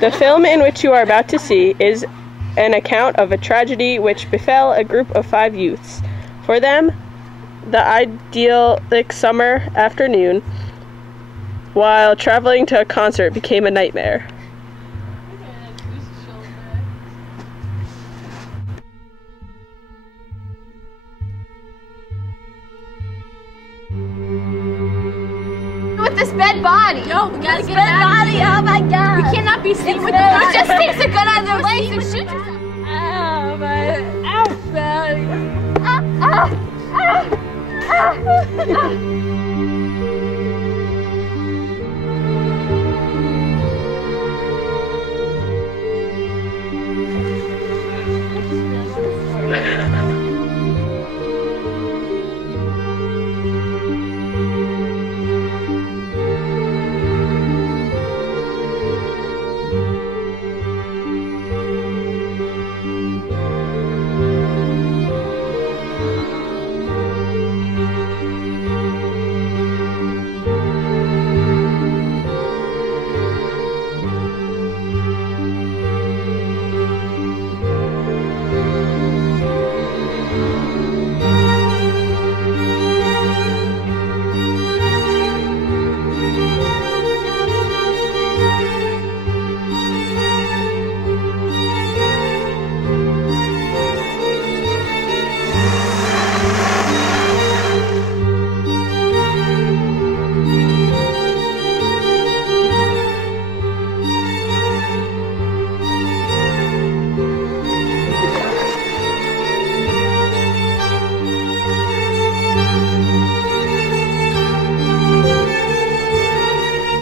The film in which you are about to see is an account of a tragedy which befell a group of 5 youths. For them, the idyllic summer afternoon while traveling to a concert became a nightmare. With this bed body. No, we gotta this get bed body. Oh my god. We cannot be seen with the It just takes a gun out of their legs and shoots us. Ow, my belly. Ah, ah, ah, ah, ah.